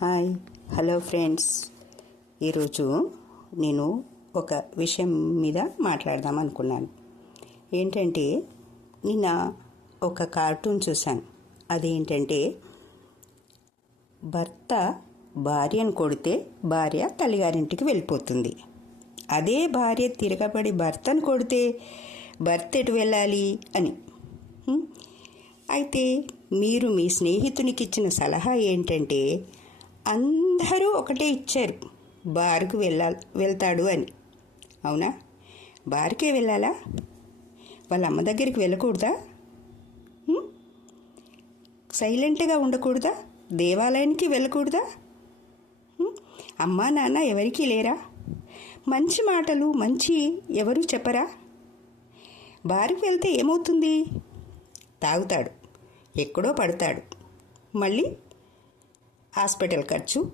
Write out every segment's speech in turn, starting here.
Hi hello friends. ఈరోజు నేను ఒక విషయం మీద మాట్లాడదాం అనుకున్నాను. ఏంటంటే నిన్న ఒక కార్టూన్ చూశాను. అదేంటంటే భర్త భార్యను కొడితే భార్య తల్లిగారింటికి వెళ్ళిపోతుంది. అదే భార్య తిరగబడి భర్తను కొడితే భర్త ఎటు వెళ్ళాలి అని. అయితే మీరు మీ స్నేహితునికి ఇచ్చిన సలహా ఏంటంటే అందరూ ఒకటే ఇచ్చారు. బార్కు వెళ్ళాలి వెళ్తాడు అని. అవునా? బార్కే వెళ్ళాలా? వాళ్ళ అమ్మ దగ్గరికి వెళ్ళకూడదా? సైలెంట్గా ఉండకూడదా? దేవాలయానికి వెళ్ళకూడదా? అమ్మా నాన్న ఎవరికీ లేరా? మంచి మాటలు మంచి ఎవరు చెప్పరా? బారికి వెళ్తే ఏమవుతుంది? తాగుతాడు. ఎక్కడో పడతాడు. మళ్ళీ హాస్పిటల్ ఖర్చు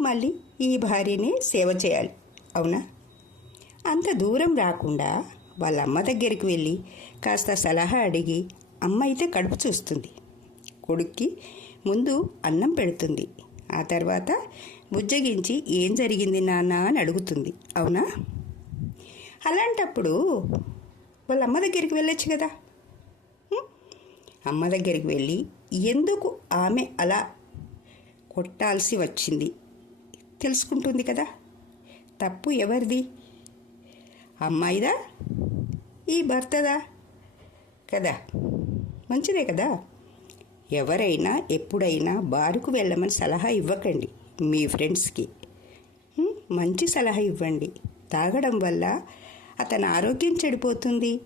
మళ్ళీ ఈ భార్యనే సేవ చేయాలి. అవునా? అంత దూరం రాకుండా వాళ్ళ అమ్మ దగ్గరికి వెళ్ళి కాస్త సలహా అడిగి అమ్మ అయితే కడుపు చూస్తుంది. కొడుక్కి ముందు అన్నం పెడుతుంది. ఆ తర్వాత బుజ్జగించి ఏం జరిగింది నాన్న అని అడుగుతుంది. అవునా? అలాంటప్పుడు వాళ్ళ అమ్మ దగ్గరికి వెళ్ళొచ్చు కదా? అమ్మ దగ్గరికి వెళ్ళి ఎందుకు ఆమె అలా కొట్టాల్సి వచ్చింది. తెలుసుకుంటుంది కదా. తప్పు ఎవరిది? అమ్మాయిదా? ఈ భర్తదా? కదా. మంచిదే కదా. ఎవరైనా ఎప్పుడైనా బారుకు వెళ్ళమని సలహా ఇవ్వకండి మీ ఫ్రెండ్స్కి. మంచి సలహా ఇవ్వండి. తాగడం వల్ల అతని ఆరోగ్యం చెడిపోతుంది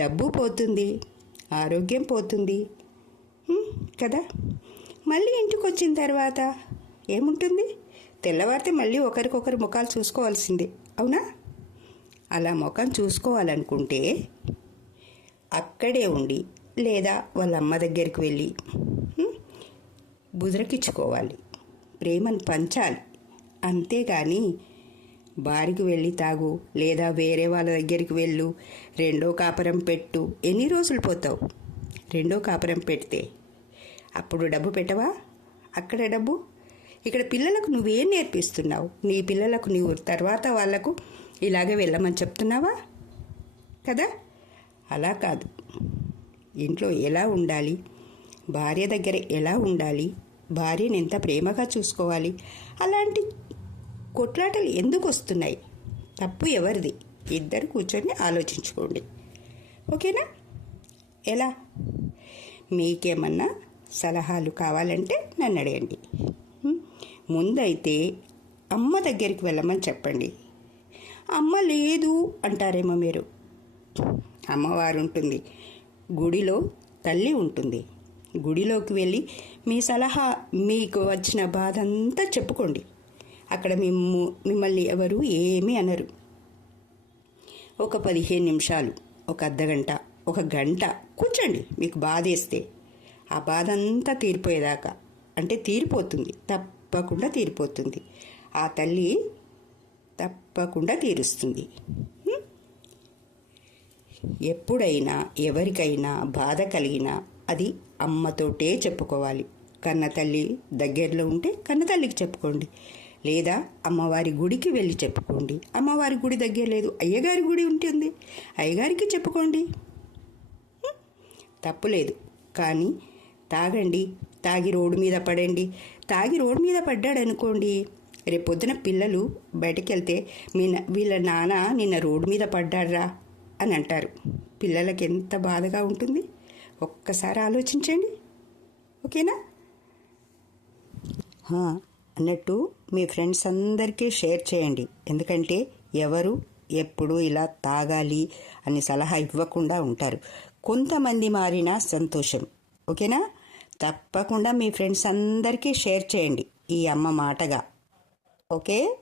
డబ్బు పోతుంది ఆరోగ్యం పోతుంది. కదా. మళ్ళీ ఇంటికి వచ్చిన తర్వాత ఏముంటుంది? తెల్లవారితే మళ్ళీ ఒకరికొకరు ముఖాలు చూసుకోవాల్సిందే అవునా? అలా ముఖం చూసుకోవాలనుకుంటే అక్కడే ఉండి లేదా వాళ్ళ అమ్మ దగ్గరికి వెళ్ళి బుదరకిచ్చుకోవాలి బుజరకిచ్చుకోవాలి ప్రేమను పంచాలి అంతేగాని బారికి వెళ్ళి తాగు లేదా వేరే వాళ్ళ దగ్గరికి వెళ్ళు రెండో కాపురం పెట్టు ఎన్ని రోజులు పోతావు? రెండో కాపురం పెడితే అప్పుడు డబ్బు పెట్టవా? అక్కడ డబ్బు? ఇక్కడ పిల్లలకు నువ్వేం నేర్పిస్తున్నావు? నీ పిల్లలకు నువ్వు తర్వాత వాళ్ళకు ఇలాగే వెళ్ళమని చెప్తున్నావా? కదా? అలా కాదు. ఇంట్లో ఎలా ఉండాలి? భార్య దగ్గర ఎలా ఉండాలి? భార్యని ఎంత ప్రేమగా చూసుకోవాలి? అలాంటి కొట్లాటలు ఎందుకు వస్తున్నాయి? తప్పు ఎవరిది? ఇద్దరు కూర్చొని ఆలోచించుకోండి. ఓకేనా? ఎలా? మీకేమన్నా సలహాలు కావాలంటే నన్ను అడగండి. ముందైతే అమ్మ దగ్గరికి వెళ్ళమని చెప్పండి. అమ్మ లేదు అంటారేమో మీరు. అమ్మవారు ఉంటుంది. గుడిలో తల్లి ఉంటుంది. గుడిలోకి వెళ్ళి మీ సలహా మీకు వచ్చిన బాధ అంతా చెప్పుకోండి. అక్కడ మిమ్ము మిమ్మల్ని ఎవరు ఏమీ అనరు. ఒక పదిహేను నిమిషాలు ఒక అర్ధగంట ఒక గంట కూర్చోండి. మీకు బాధేస్తే ఆ బాధ అంతా తీరిపోయేదాకా. అంటే తీరిపోతుంది. తప్పకుండా తీరిపోతుంది. ఆ తల్లి తప్పకుండా తీరుస్తుంది. ఎప్పుడైనా ఎవరికైనా బాధ కలిగినా అది అమ్మతోటే చెప్పుకోవాలి. కన్న తల్లి దగ్గరలో ఉంటే కన్న తల్లికి చెప్పుకోండి. లేదా అమ్మవారి గుడికి వెళ్ళి చెప్పుకోండి. అమ్మవారి గుడి దగ్గర లేదు. అయ్యగారి గుడి ఉంటుంది. అయ్యగారికి చెప్పుకోండి. తప్పులేదు కానీ తాగండి తాగి రోడ్డు మీద పడండి. తాగి రోడ్డు మీద పడ్డాడు అనుకోండి రేపు పొద్దున పిల్లలు బయటికి వెళ్తే మీ వీళ్ళ నాన్న నిన్న రోడ్డు మీద పడ్డాడ్రా అని అంటారు పిల్లలకి ఎంత బాధగా ఉంటుంది? ఒక్కసారి ఆలోచించండి. ఓకేనా? అన్నట్టు మీ ఫ్రెండ్స్ అందరికీ షేర్ చేయండి. ఎందుకంటే ఎవరు ఎప్పుడు ఇలా తాగాలి అని సలహా ఇవ్వకుండా ఉంటారు. కొంతమంది మారినా సంతోషం. ఓకేనా? తప్పకుండా మీ ఫ్రెండ్స్ అందరికీ షేర్ చేయండి ఈ అమ్మ మాటగా. ఓకే?